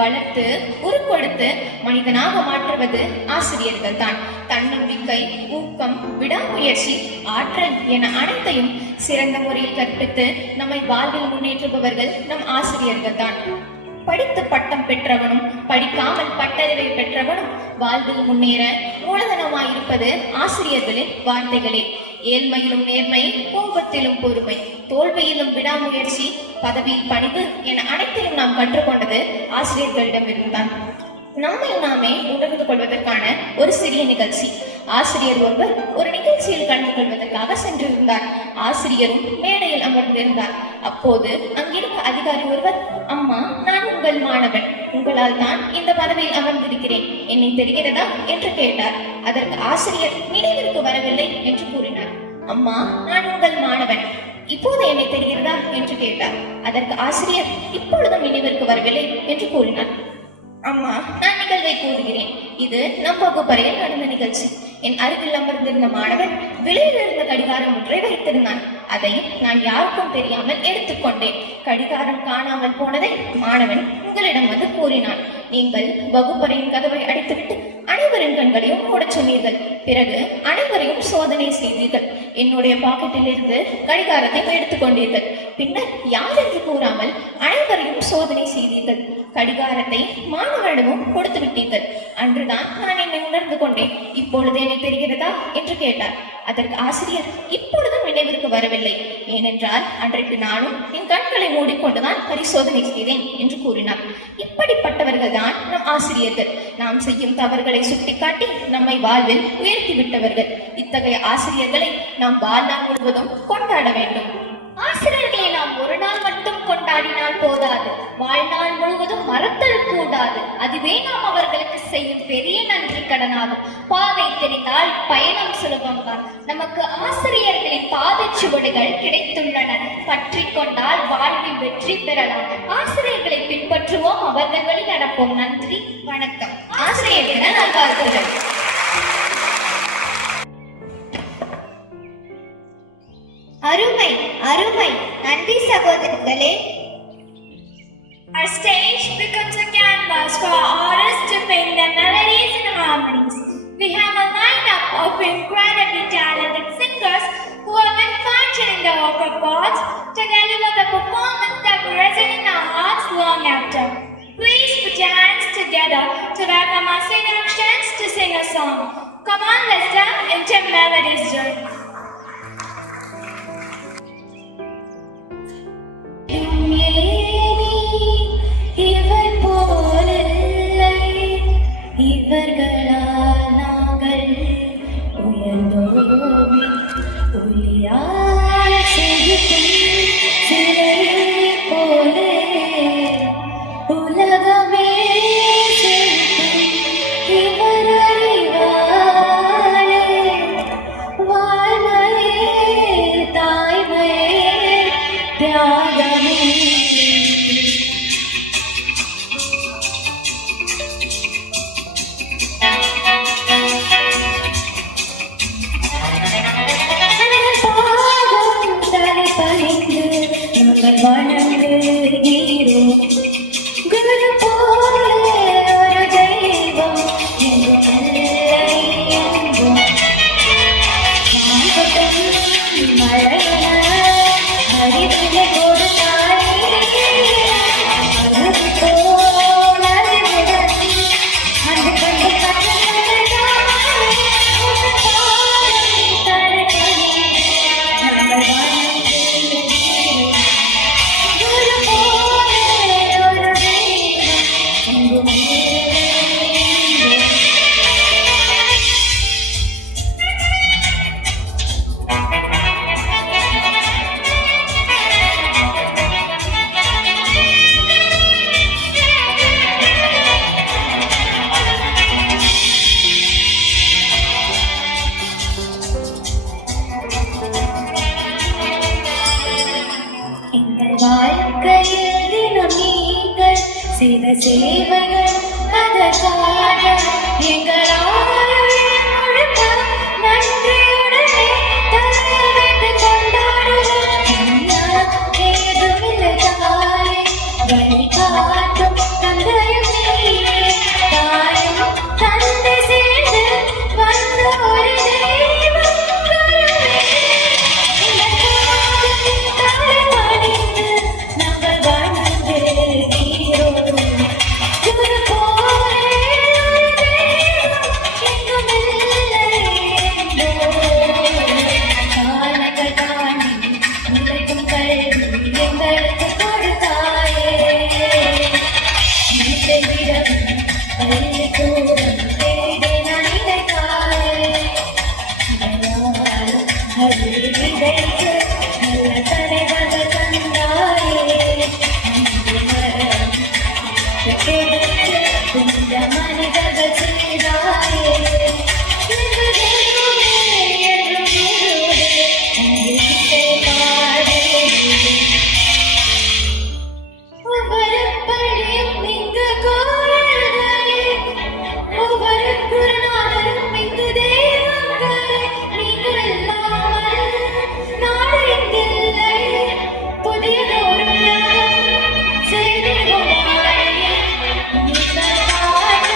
வளர்த்து உருக்கொடுத்து மனிதனாக மாற்றுவது ஆசிரியர்கள் தான். தன்னம்பிக்கை, ஊக்கம், விடாமுயற்சி, ஆற்றல் என அனைத்தையும் சிறந்த முறையில் கற்பித்து நம்மை வாழ்வில் முன்னேற்றுபவர்கள் நம் ஆசிரியர்கள் தான். படித்து பட்டம் பெற்றவனும் படிக்காமல் பட்டறிவை பெற்றவனும் வாழ்வில் முன்னேற மூலதனமாயிருப்பது ஆசிரியர்களின் வார்த்தைகளே. ஏழ்மையிலும் நேர்மை, கோபத்திலும் பொறுமை, தோல்வியிலும் விடாமுயற்சி, பதவியில் பணிவு என அனைத்தையும் நாம் கற்றுக்கொண்டது ஆசிரியர்களிடமிருந்தான். நம்மை நாமே உணர்ந்து கொள்வதற்கான ஒரு சிறிய நிகழ்ச்சி. ஆசிரியர் ஒருவர் ஒரு நிகழ்ச்சியில் கலந்து கொள்வதற்காக சென்றிருந்தார். ஆசிரியரும் மேடையில் அமர்ந்திருந்தார். அப்போது அங்கிருந்த அதிகாரி ஒருவர், அம்மா, நான் உங்கள் மாணவன், உங்களால் தான் இந்த பதவியில் அமர்ந்திருக்கிறேன், என்னை தெரிகிறதா என்று கேட்டார். அதற்கு ஆசிரியர் நினைவிற்கு வரவில்லை என்று கூறினார். அம்மா, நான் உங்கள் மாணவன், இப்போது என்னை தெரிகிறதா என்று கேட்டார். அதற்கு ஆசிரியர் இப்பொழுதும் நினைவிற்கு வரவில்லை என்று கூறினார். அம்மா, நான் நிகழ்வை கூறுகிறேன். இது நம் வகுப்பறையில் நடந்த நிகழ்ச்சி. என் அருகில் அமர்ந்திருந்த மாணவன் விலையில் இருந்த கடிகாரம் ஒன்றை வைத்திருந்தான். அதை நான் யாருக்கும் தெரியாமல் எடுத்துக்கொண்டேன். கடிகாரம் காணாமல் போனதை மாணவன் உங்களிடம் வந்து கூறினான். நீங்கள் வகுப்பறையின் கதவை அடைத்துவிட்டு அனைவரின் கண்களையும் மூடச் சொன்னீர்கள். பிறகு அனைவரையும் சோதனை செய்தீர்கள். என்னுடைய பாக்கெட்டில் இருந்து கடிகாரத்தை எடுத்துக்கொண்டீர்கள். பின்னர் யார் என்று கூறாமல் அனைவரையும் சோதனை செய்தீர்கள். கடிகாரத்தை மாணவரிடமும் கொடுத்து விட்டீர்கள். அன்றுதான் நான் என்னை உணர்ந்து கொண்டேன். இப்பொழுது என்னை தெரிகிறதா என்று கேட்டார். அதற்கு ஆசிரியர் இப்பொழுதும் நினைவிற்கு வரவில்லை, ஏனென்றால் அன்றைக்கு நானும் என் கண்களை மூடிக்கொண்டுதான் பரிசோதனை செய்தேன் என்று கூறினார். இப்படிப்பட்டவர்கள் தான் நம் ஆசிரியர்கள். நாம் செய்யும் தவறுகளை சுட்டிக்காட்டி நம்மை வாழ்வில் உயர்த்தி விட்டவர்கள். இத்தகைய ஆசிரியர்களை நாம் வாழ்நாள் முழுவதும் கொண்டாட வேண்டும். ஆசிரியர்களை நாம் ஒரு நாள் மட்டும் கொண்டாடினால் போதாது, வாழ்நாள் முழுவதும் மறத்தல் கூடாது. அதுவே நாம் அவர்களுக்கு செய்யும் பெரிய நன்றி கடனாகும். பாதை தெரிந்தால் பயணம் சுலபம்தான். நமக்கு ஆசிரியர்களின் பாதச்சுவடுகள் கிடைத்துள்ளன. பற்றி கொண்டால் வாழ்வில் வெற்றி பெறலாம். ஆசிரியர்களை பின்பற்றுவோம், அவர்கள் வழி நடப்போம். நன்றி, வணக்கம். ஆசிரியர்களை நல்வாழ்த்துகள். அருமை அருமை, நன்றி சகோதரர்களே. Our stage becomes a canvas for our artists to paint their melodies and harmonies. We have a lineup of incredibly talented singers who have been fashioning their vocal cords to deliver the performance that will resonate in our hearts long after. Please put your hands together to welcome our senior students to sing a song. Come on, let's dive into Melody's journey. இவர் போலில்லை, இவர்களால் நாங்கள் உயர்ந்தோமே. ஒளியால் செதுக்கும் சிலை போலே உலகமே செதுக்கும் இவர் அறிவாலே. வாழ்வையே தாய்மையே தியாகமே. வணங்குகிறோம். குரு போலே ஒரு தெய்வம் இல்லை என்போம். மழையன அறிவிலை கொடுத்தாயே, அழகு போல் அறிவுடன் அன்பு கொண்டு வாழ்க்கையில் தினம் நீங்கள் செய்த சேவைகள் அதற்காக எங்களால் முழுக்க நன்றியுடனே தலைவைத்து கொண்டாடுவோம். ஏதுமில்லை தாயே, வழிகாட்டும் தந்தையும் நீயே. தாயும் தந்தை சேர்ந்து வந்த ஒரு தெய்வம் கருவே. நாங்கள் வணங்குகிறோம். குரு போலே ஒரு தெய்வம் எங்கும் இல்லை என்போம். காலங்கள் தாண்டி நிலைக்கும் கல்வி எங்களுக்கு கொடுத்தாயே. வீட்டை விடவும் பள்ளி கூடம் தேடி நினைத்தாயே. அது விதைத்து நல்ல தலைவர்கள் தந்தாயே. அன்பு மரம் கொடுத்து இந்த மனிதர்கள் செய்தாயே. என்றும் இசை பாடுகிறேன். ஒவ்வொரு பள்ளியும் இங்கு கோயில்களே, ஒவ்வொரு குருநாதரும் இங்கு தெய்வங்களே. நீங்கள் இல்லாமல் நாடு இங்கில்லை. புதியதொரு உலகம் செய்திடுவோம் வாழையே. நீங்கள் வாழ்க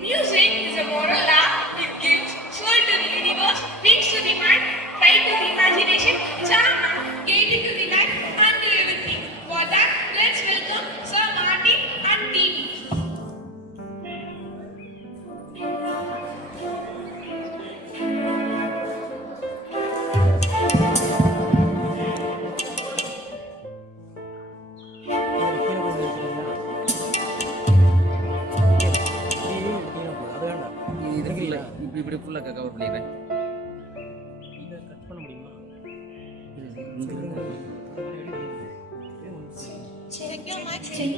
Music is a moral law. It gives soul to the universe, wings to the mind, flight to the imagination, charm and gaiety to the life and to everything. For that, let's welcome Sir Martin and team. இப்படி ஃபுல்லாக cover பண்ணிடுறேன். Check your mic, check.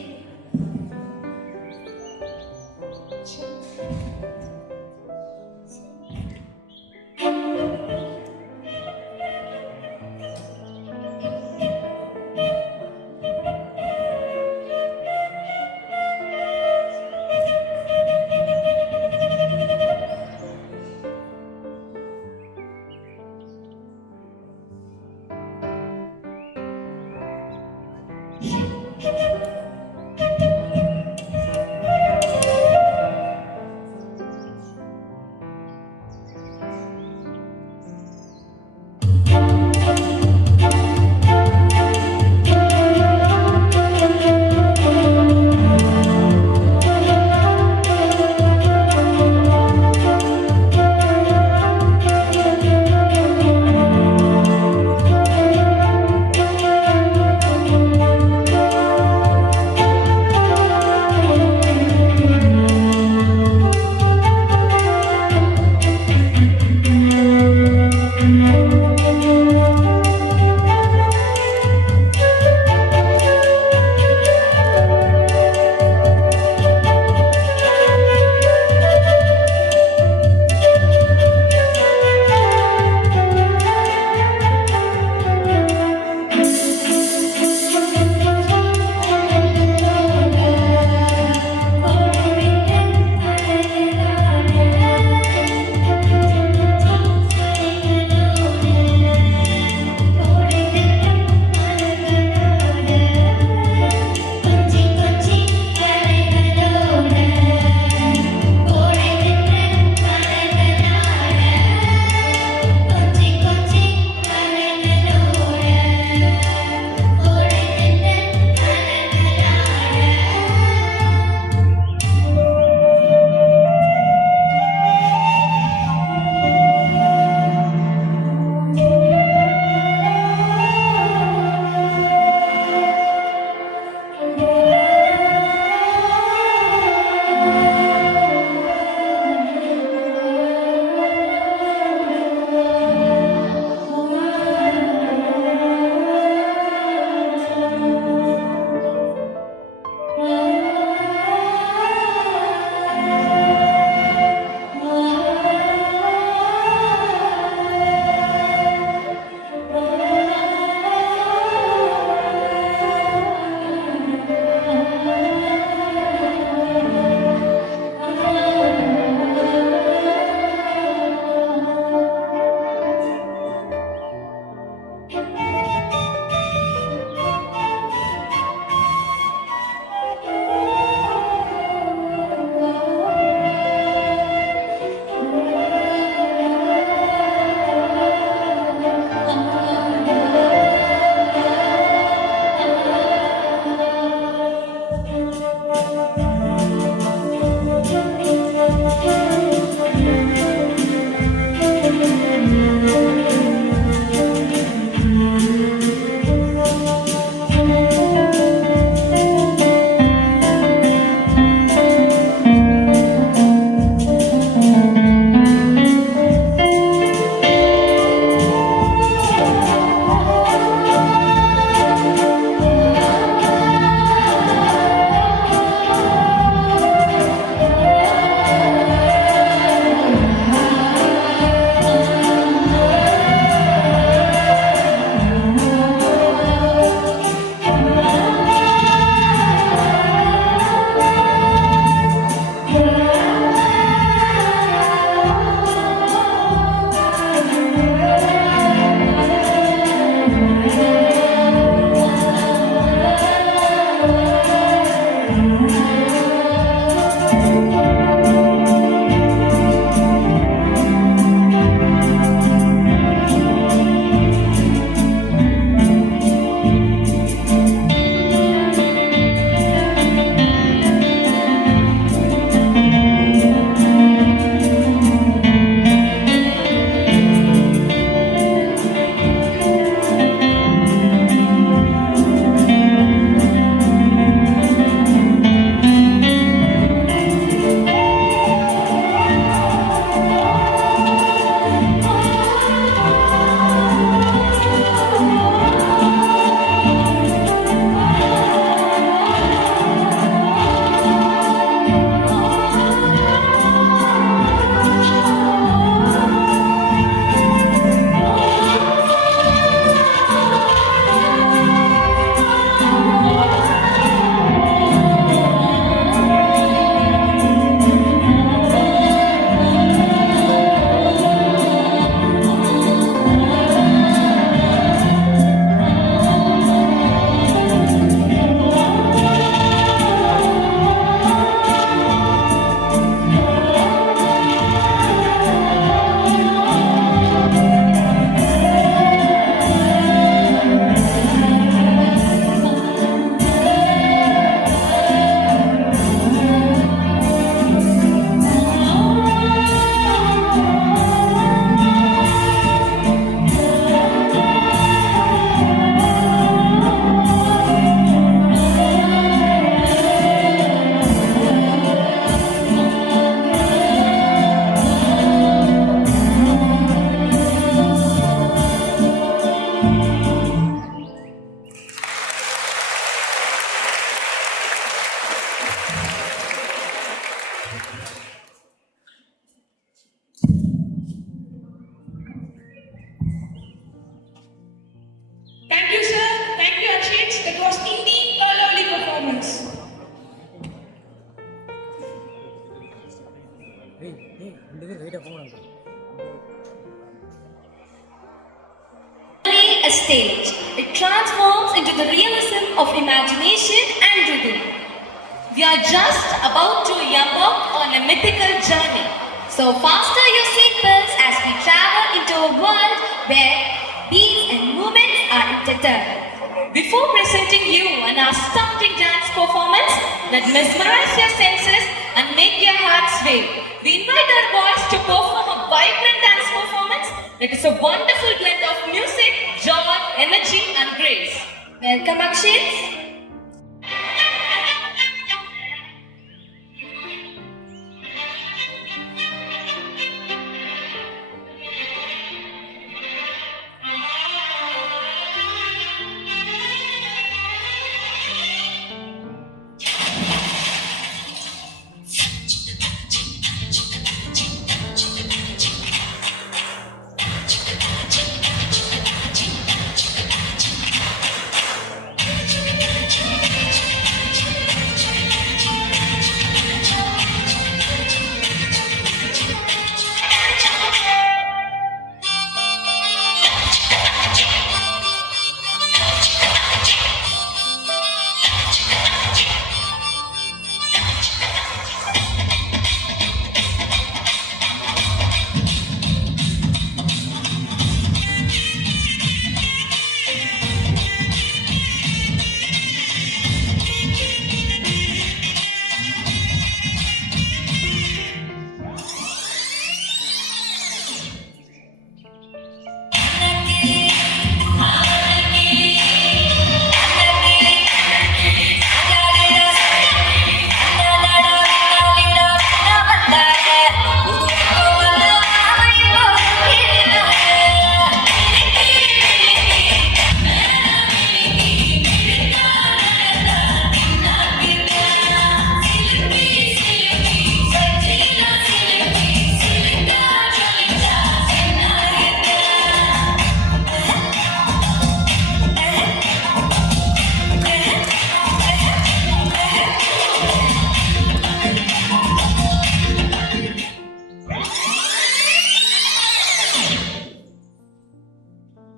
stage. It transforms into the realism of imagination and rhythm. We are just about to embark on a mythical journey. So fasten your seatbelts as we travel into a world where beats and movements are intertwined. Before presenting you an astounding dance performance that mesmerize your senses and make your hearts sway, we invite our boys to perform a vibrant dance performance that is a wonderful blend of music, joy, energy and grace. Welcome Akshit.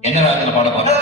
என்ன ராகத்துல பாட போறேன்?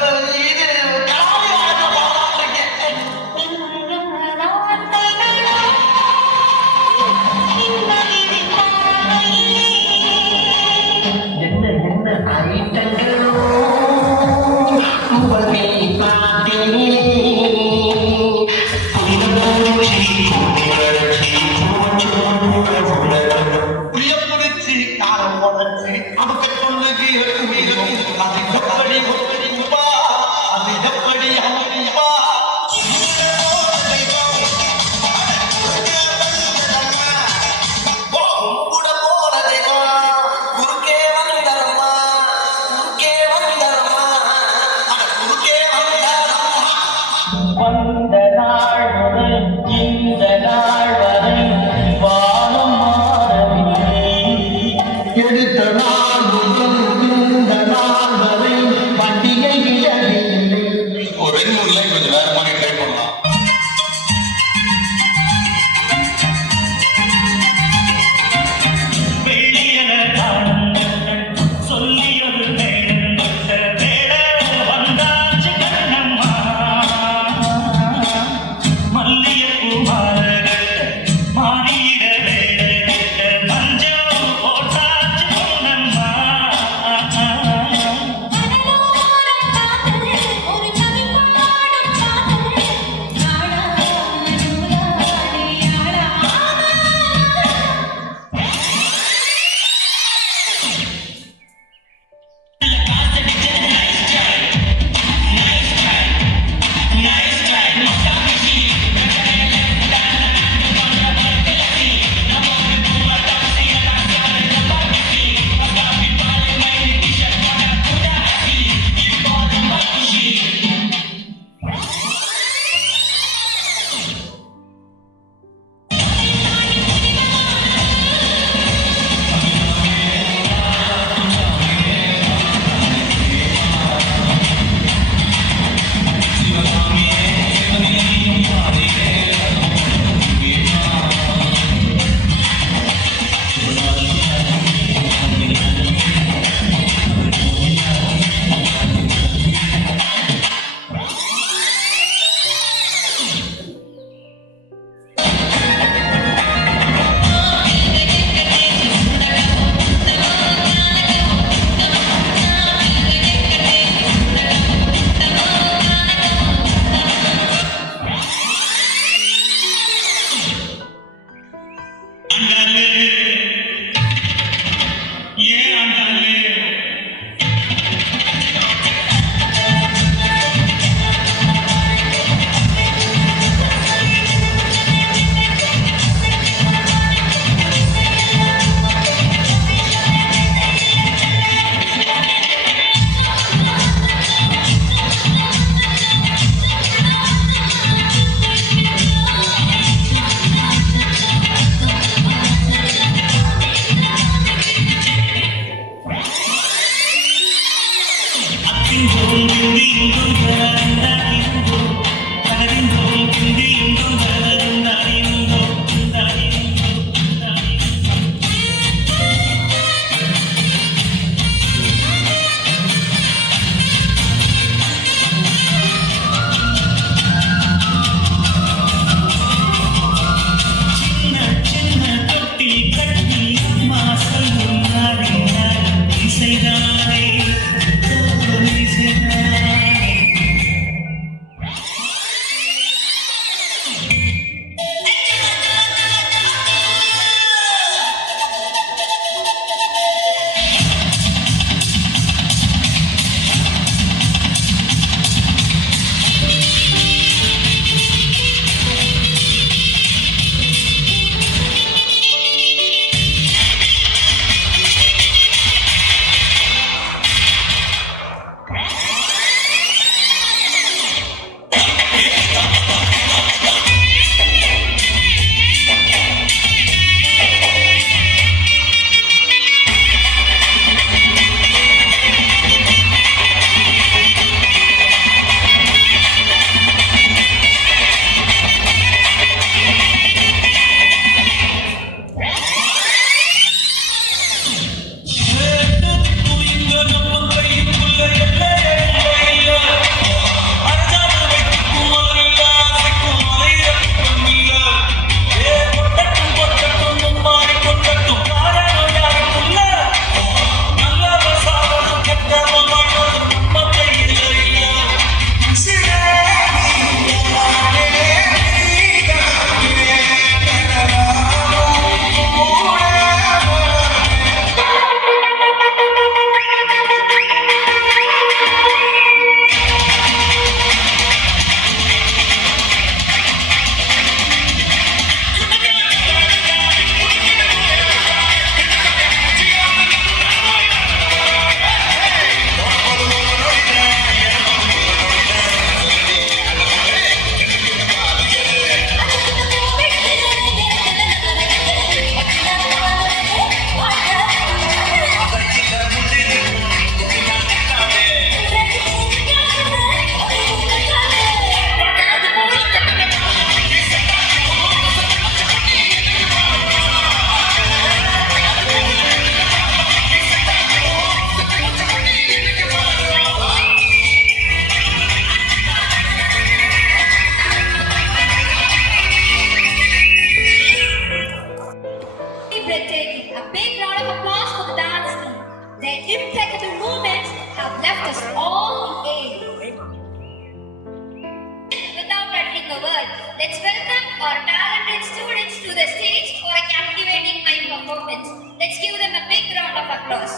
the world. Let's welcome our talented students to the stage for a captivating mime performance. Let's give them a big round of applause.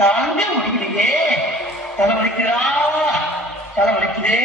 தாங்க முடியலையே, தலைவலிக்கிறா, தலைவலிக்குதே.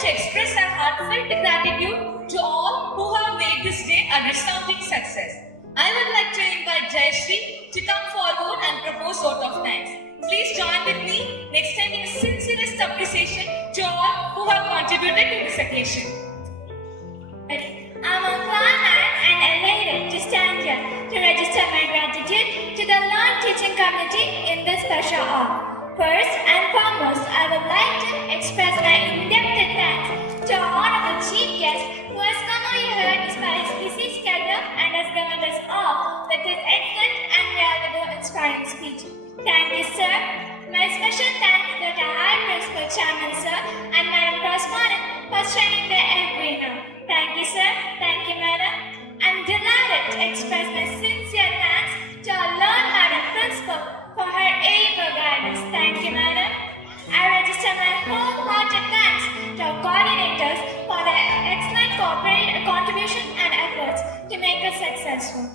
to express our heartfelt gratitude to all who have made this day a resounding success. I would like to invite Jayashree to come forward and propose vote of thanks. Please join with me in extending sincerest appreciation to all who have contributed to this occasion. I'm honored and elated to stand here to register my gratitude to the Learn Teaching community in this special hour. First and foremost, I would like to express my indebted thanks to our honorable chief guest who has come over here despite his busy schedule and has given us all with his excellent and valuable inspiring speech. Thank you, sir. My special thanks to the High Principal Chairman, sir, and Madam Correspondent for sharing their every note. Thank you, sir. Thank you, madam. I'm delighted to express my sincere thanks to our Learn Madam Principal for her able guidance. Thank you, madam. I register my wholehearted thanks to our coordinators for their excellent contribution and efforts to make us successful.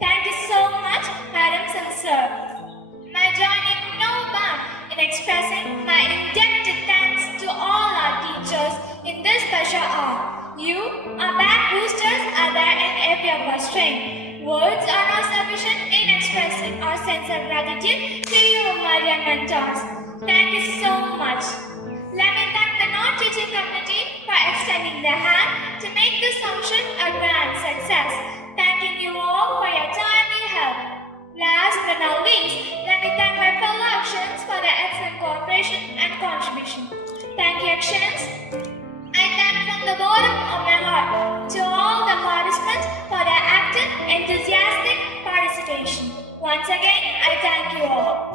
Thank you so much, madams and sir. My joining no bound in expressing my indebted thanks to all our teachers in this special hour. You, our back boosters, are there in every of our strength. Words are not sufficient in expressing our sense of gratitude to you, my dear mentors. Thank you so much. Let me thank the non-teaching community for extending their hand to make this function a grand success. Thanking you all for your timely help. Last but not least, let me thank my fellow Akshans for their excellent cooperation and contribution. Thank you, Akshans. I thank from the bottom of my heart to all the participants for their active, enthusiastic participation. Once again, I thank you all.